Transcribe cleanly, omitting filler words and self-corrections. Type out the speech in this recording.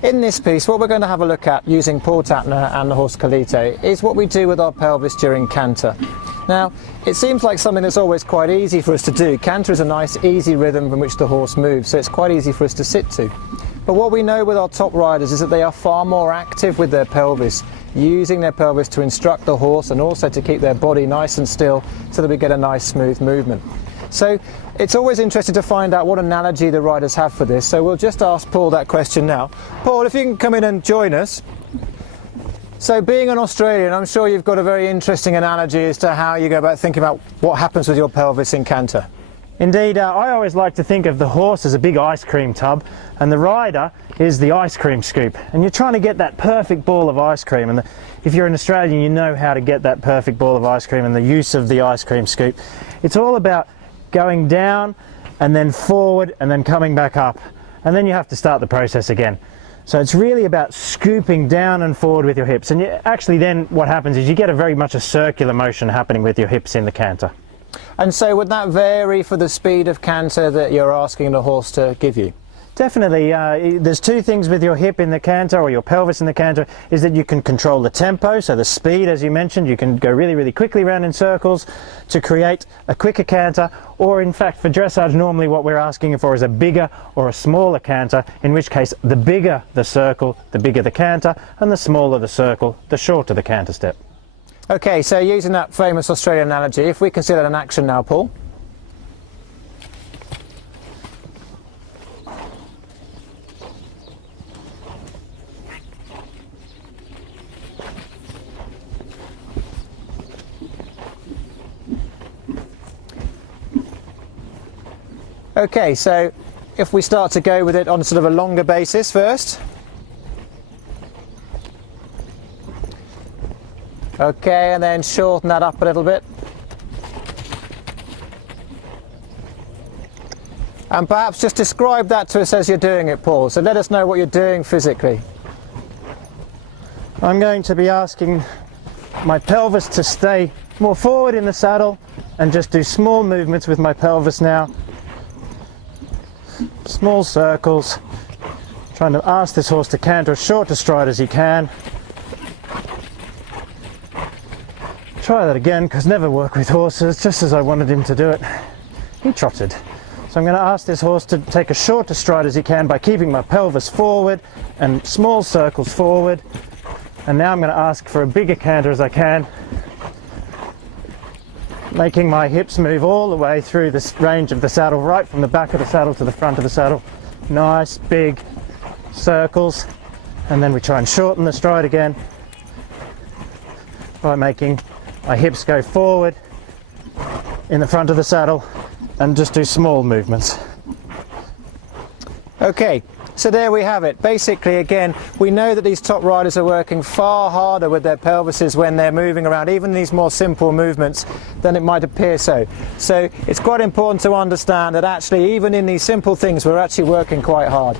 In this piece, what we're going to have a look at using Paul Tapner and the horse Colito is what we do with our pelvis during canter. Now, it seems like something that's always quite easy for us to do. Canter is a nice, easy rhythm from which the horse moves, so it's quite easy for us to sit to. But what we know with our top riders is that they are far more active with their pelvis, using their pelvis to instruct the horse and also to keep their body nice and still so that we get a nice, smooth movement. So it's always interesting to find out what analogy the riders have for this, so we'll just ask Paul that question now. Paul, if you can come in and join us. So being an Australian, I'm sure you've got a very interesting analogy as to how you go about thinking about what happens with your pelvis in canter. Indeed, I always like to think of the horse as a big ice cream tub and the rider is the ice cream scoop, and you're trying to get that perfect ball of ice cream, and if you're an Australian you know how to get that perfect ball of ice cream and the use of the ice cream scoop. It's all about going down and then forward and then coming back up, and then you have to start the process again. So it's really about scooping down and forward with your hips, and actually then what happens is you get a very much a circular motion happening with your hips in the canter. And so would that vary for the speed of canter that you're asking the horse to give you? Definitely. There's two things with your hip in the canter, or your pelvis in the canter, is that you can control the tempo, so the speed, as you mentioned, you can go really, really quickly around in circles to create a quicker canter, or in fact for dressage normally what we're asking for is a bigger or a smaller canter, in which case the bigger the circle, the bigger the canter, and the smaller the circle, the shorter the canter step. Okay, so using that famous Australian analogy, if we consider an action now, Paul. Okay, so if we start to go with it on sort of a longer basis first. Okay, and then shorten that up a little bit. And perhaps just describe that to us as you're doing it, Paul. So let us know what you're doing physically. I'm going to be asking my pelvis to stay more forward in the saddle and just do small movements with my pelvis now. Small circles, trying to ask this horse to canter as short a stride as he can. Try that again, because never work with horses, just as I wanted him to do it. He trotted. So I'm going to ask this horse to take as short a stride as he can by keeping my pelvis forward and small circles forward. And now I'm going to ask for a bigger canter as I can, making my hips move all the way through this range of the saddle, right from the back of the saddle to the front of the saddle. Nice big circles, and then we try and shorten the stride again by making my hips go forward in the front of the saddle and just do small movements. Okay, so there we have it. Basically, again, we know that these top riders are working far harder with their pelvises when they're moving around, even these more simple movements, than it might appear so. So it's quite important to understand that actually, even in these simple things, we're actually working quite hard.